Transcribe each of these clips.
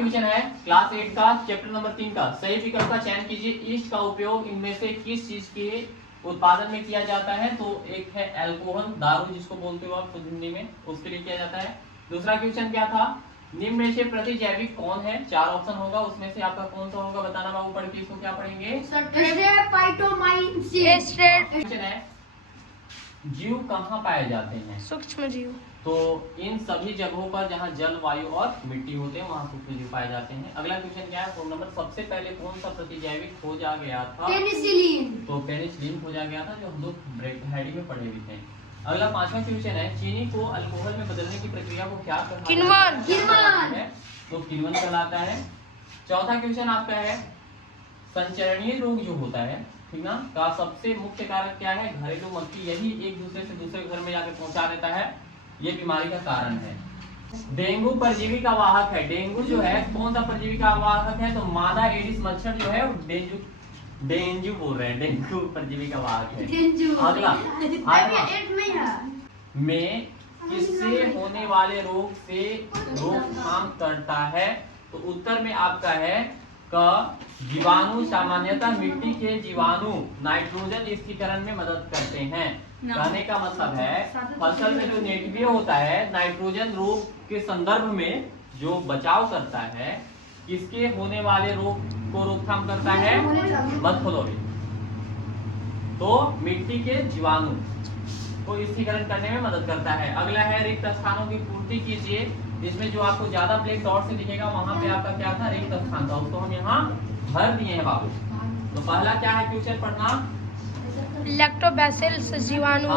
Question है class 8 का chapter number 3 का। सही विकल्प का चयन कीजिए। ईस्ट का उपयोग इनमें से किस चीज के उत्पादन में किया जाता है? तो एक है अल्कोहल, दारू जिसको बोलते हो आप हिंदी में, उसके लिए किया जाता है। दूसरा क्वेश्चन क्या था? निम्न में से प्रतिजैविक कौन है? 4 ऑप्शन होगा, उसमें से आपका कौन सा होगा बताना बाबू। पढ़ के इसको क्या पढ़ेंगे? क्वेश्चन है जीव कहाँ पाए जाते हैं? सूक्ष्म जीव। तो इन सभी जगहों पर जहाँ जल, वायु और मिट्टी होते हैं वहाँ सूक्ष्म जीव पाए जाते हैं। अगला क्वेश्चन क्या है? 4 नंबर, सबसे पहले कौन सा प्रतिजैविक खोजा गया था? पेनिसिलिन। तो पेनिसिलिन खोजा गया था, जो हम लोग ब्रेक हेडी में पढ़े हुए थे। अगला 5वां क्वेश्चन है चीनी को अल्कोहल में बदलने की प्रक्रिया को क्या कहते हैं? किण्वन। तो किण्वन कहलाता है। चौथा क्वेश्चन आपका है संचरणीय रोग जो होता है, ठीक ना, का सबसे मुख्य कारक क्या है? घरेलू मक्खी, यही एक दूसरे से दूसरे घर में जाकर पहुंचा देता है, ये बीमारी का कारण है। डेंगू परजीवी का वाहक है। डेंगू जो है कौन सा परजीवी का वाहक है? तो मादा एडिस मच्छर जो है डेंगू बोल रहे हैं, डेंगू परजीवी का वाहक है। अगला में किससे होने वाले रोग से रोकथाम करता है? तो उत्तर में आपका है का जीवाणु। सामान्यतः मिट्टी के जीवाणु नाइट्रोजन स्थिरीकरण में मदद करते हैं। कहने का मतलब है फसल में जो नेटिव होता है नाइट्रोजन रोग के संदर्भ में जो बचाव करता है, किसके होने वाले रोग को रोकथाम करता है? मत खोलो भी। तो मिट्टी के जीवाणु को स्थिरीकरण करने में मदद करता है। अगला है रिक्त स्थानों की पूर्ति कीजिए। इसमें जो आपको ज्यादा ब्लैक डॉट से दिखेगा वहां पे आपका क्या था? रिक्त स्थान था, उसको हम यहाँ भर दिए हैं बाबू। तो पहला क्या है क्वेश्चन पढ़ना? लैक्टोबैसिलस जीवाणु।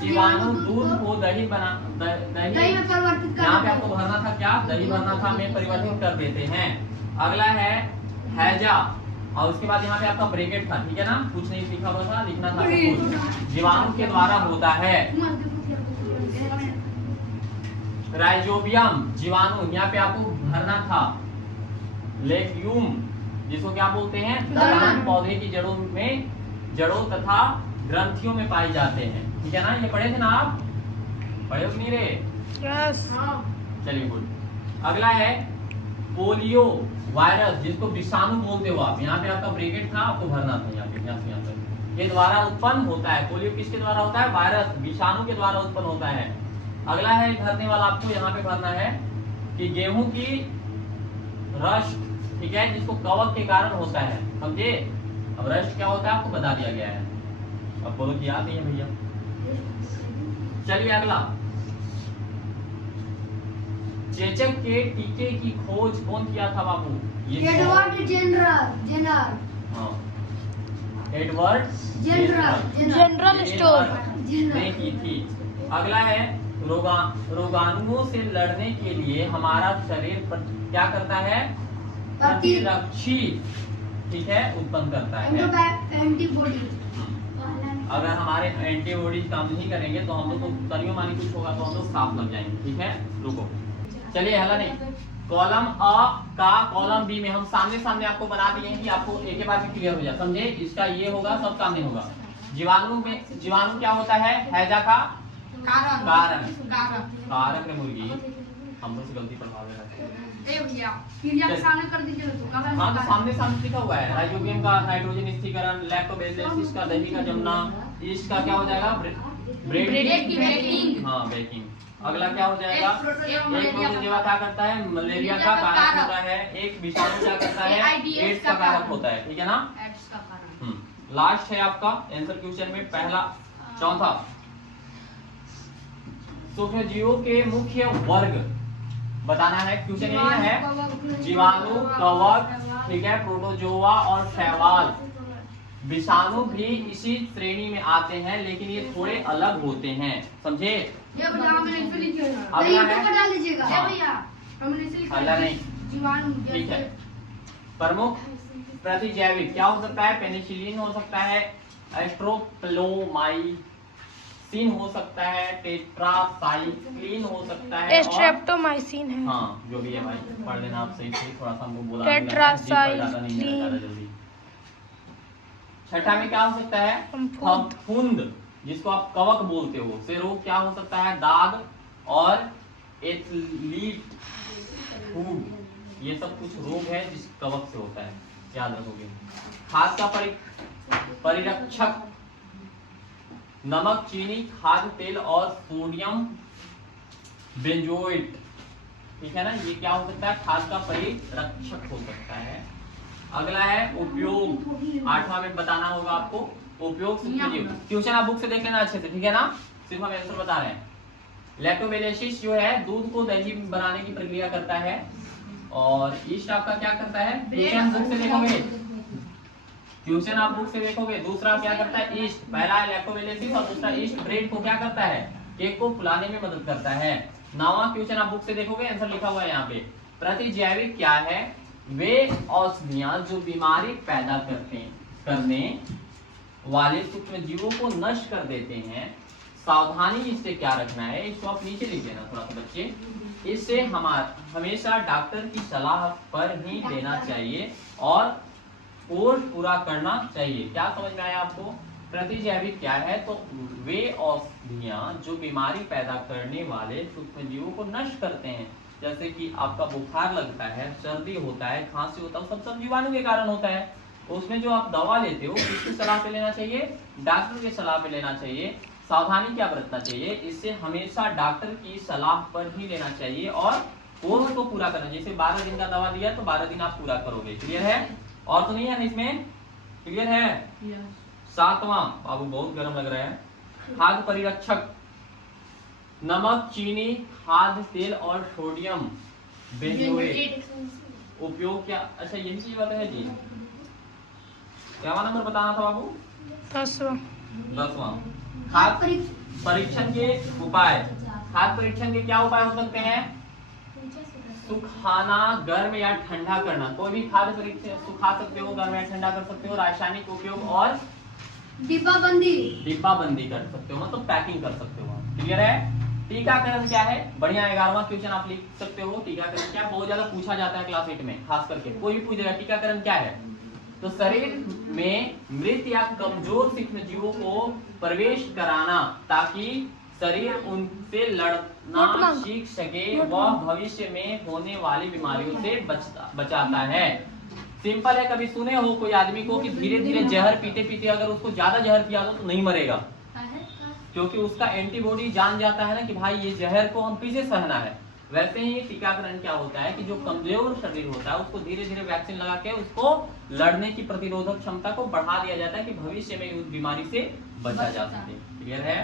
जीवाणु दूध को दही बना दही में परिवर्तित कर, यहाँ पे आपको भरना था क्या? दही भरना था, में परिवर्तित कर देते हैं। अगला है हैजा, और उसके बाद यहाँ पे आपका ब्रैकेट था, ठीक है ना, कुछ नहीं लिखा हुआ था, लिखना था जीवाणु के द्वारा होता है। राइजोबियम जीवाणु, यहाँ पे आपको भरना था। लेग्यूम जिसको क्या बोलते हैं? दलहन, पौधे की जड़ों तथा ग्रंथियों में पाए जाते हैं, ठीक है ना। ये पढ़े थे ना आप? पढ़े हो नहीं रे? यस। चलिए गुड। अगला है पोलियो वायरस, जिसको विषाणु बोलते हो आप, यहाँ पे आपका ब्रैकेट था, आपको भरना था यहाँ पे, यहाँ तक, ये द्वारा उत्पन्न होता है। पोलियो किसके द्वारा होता है? वायरस, विषाणु के द्वारा उत्पन्न होता है। अगला है भरने वाला, आपको यहाँ पे भरना है कि गेहूं की रस्ट, ठीक है, जिसको कवक के कारण होता है, समझे। अब रस्ट क्या होता है आपको बता दिया गया है, अब बोलो कि याद नहीं है भैया। चलिए अगला, चेचक के टीके की खोज कौन किया था बाबू? Edward Jenner. हाँ, एडवर्ड जनरल स्टोर ने की थी। अगला है रोगाणुओं से लड़ने के लिए हमारा शरीर पर क्या करता है? प्रतिरक्षी, ठीक है, उत्पन्न करता है एंटीबॉडी। अगर हमारे एंटीबॉडी काम नहीं करेंगे तो हम लोग को तनियो मानी कुछ होगा तो हम लोग साफ लग जाएंगे, ठीक है। रुको, चलिए हला नहीं, कॉलम अ का कॉलम बी में हम सामने सामने आपको बना दिए हैं कि आपको एक के बाद क्लियर हो जाए, समझे। इसका ये होगा, सब सामने होगा। जीवाणु क्या होता है? हैजा का कारण में मुर्गी, हम लोग से गलती पढ़वा रहे हैं। सामने कर दीजिए तो हाँ, तो सामने लिखा हुआ है। राइजोबियम का नाइट्रोजन स्थिरीकरण, लैक्टोबैसिलस का दही का जमना, ईस्ट का क्या हो जाएगा? ब्रेड की बेकिंग। हाँ, बेकिंग। अगला क्या हो जाएगा? एक प्रोटोजोआ क्या करता है? मलेरिया का कारक होता है। एक विषाणु क्या करता है? एड्स का कारक होता है, ठीक है ना। लास्ट है आपका आंसर क्वेश्चन में पहला, चौथा, सूक्ष्मजीवों के मुख्य वर्ग बताना है। क्वेश्चन यही है, जीवाणु, कवक, ठीक है, प्रोटोजोआ और शैवाल। विषाणु भी इसी श्रेणी में आते हैं, लेकिन ये थोड़े अलग होते हैं, समझे। ठीक है। प्रमुख प्रतिजैविक क्या हो सकता है? पेनिसिलिन हो सकता है, एस्ट्रोप्लोमाइसिन हो सकता है, टेट्रासाइक्लिन हो सकता है, स्ट्रेप्टोमाइसिन है। हाँ, जो भी है भाई पढ़ लेना आप सही से, थोड़ा सा हमको बोला टेट्रासाइक्लिन। छठा में क्या हो सकता है? फफूंद, जिसको आप कवक बोलते हो, से रोग क्या हो सकता है? दाग और एथलीट फूड, ये सब कुछ रोग है जिस कवक से होता है, याद रखोगे। खाद का परिरक्षक नमक, चीनी, खाद्य तेल और सोडियम बेंजोएट, ठीक है ना, ये क्या हो सकता है, खाद का परिरक्षक हो सकता है। अगला है उपयोग, 8वां में बताना होगा आपको उपयोग सूक्ष्मजीव। क्वेश्चन आप बुक से देख लेना अच्छे से, ठीक है ना, सिर्फ हम आंसर बता रहे हैं। लैक्टोबैसिलस जो है दूध को दही बनाने की प्रक्रिया करता है, और ईस्ट आपका क्या करता है, क्वेश्चन बुक से देखोगे, क्वेश्चन आप बुक से देखोगे, दूसरा क्या करता है, ईस्ट, पहला है लैक्टोबैसिलस और दूसरा ईस्ट ब्रेड को क्या करता है, केक को फुलाने में मदद करता है। 9वां क्वेश्चन आप बुक से देखोगे, आंसर लिखा हुआ है यहाँ पे। प्रतिजैविक क्या है, वे औषधियां जो बीमारी पैदा करने वाले सूक्ष्म जीवों को नष्ट कर देते हैं। सावधानी इससे क्या रखना है, इसको आप नीचे लिख देना थोड़ा सा बच्चे। इससे हमेशा डॉक्टर की सलाह पर ही देना चाहिए और कोर्स पूरा करना चाहिए। क्या समझ में आया आपको? प्रतिजैविक क्या है, तो वे औषधियां जो बीमारी पैदा करने वाले सूक्ष्म जीवों को नष्ट करते हैं। जैसे कि आपका बुखार लगता है, सर्दी होता है, खांसी होता है, सब जीवाणु के कारण होता है। तो उसमें जो आप दवा लेते हो किसकी सलाह पे लेना चाहिए, डॉक्टर की सलाह पे लेना चाहिए। सावधानी क्या बरतना चाहिए, इससे हमेशा डॉक्टर की सलाह पर ही लेना चाहिए और कोर्स को पूरा करना। जैसे 12 दिन का दवा दिया तो 12 दिन आप पूरा करोगे। क्लियर है? और तो नहीं है इसमें? क्लियर है? 7वां, बाबू बहुत गर्म लग रहा है, खाद्य परिरक्षक नमक, चीनी, खाद्य तेल और सोडियम बेंजोएट। उपयोग क्या, अच्छा यही चीज बताया जी। क्या नंबर बताना था बाबू? 10वां। खाद्य परीक्षण के उपाय। खाद्य परीक्षण के क्या उपाय हो सकते हैं? सुखाना, गर्म या ठंडा करना। कोई भी खाद्य परीक्षण सुखा सकते हो, गर्म या ठंडा कर सकते हो। रासायनिक उपयोग और डिब्बाबंदी कर सकते हो, मतलब पैकिंग कर सकते हो। क्लियर है? टीकाकरण क्या है? बढ़िया 11वां क्वेश्चन आप लिख सकते हो। टीकाकरण क्या, बहुत ज्यादा पूछा जाता है क्लास 8 में, खास करके कोई भी पूछेगा टीकाकरण क्या है। तो शरीर में मृत या कमजोर सूक्ष्म जीवों को प्रवेश कराना ताकि शरीर उनसे लड़ना सीख सके, वह भविष्य में होने वाली बीमारियों से बचाता है। सिंपल है, कभी सुने हो कोई आदमी को कि धीरे धीरे जहर पीते पीते अगर उसको ज्यादा जहर पिया दो तो नहीं मरेगा, क्योंकि उसका एंटीबॉडी जान जाता है ना कि भाई ये जहर को हम कैसे सहना है। वैसे ही टीकाकरण क्या होता है कि जो कमजोर शरीर होता है उसको धीरे धीरे वैक्सीन लगा के उसको लड़ने की प्रतिरोधक क्षमता को बढ़ा दिया जाता है कि भविष्य में उस बीमारी से बचा जा सके। क्लियर है?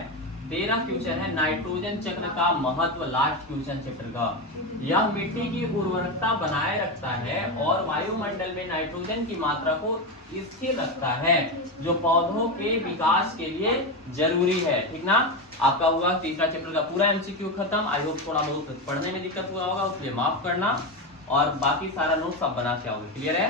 13 क्वेश्चन है नाइट्रोजन चक्र का महत्व, लास्ट क्वेश्चन चैप्टर का। यह मिट्टी की उर्वरकता बनाए रखता है और वायुमंडल में नाइट्रोजन की मात्रा को स्थिर रखता है, जो पौधों के विकास के लिए जरूरी है। ठीक ना? आपका हुआ तीसरा चैप्टर का पूरा एमसीक्यू खत्म। आई होप थोड़ा बहुत पढ़ने में दिक्कत हुआ होगा, उसलिए माफ करना, और बाकी सारा नोट्स आप बना के आओगे। क्लियर है?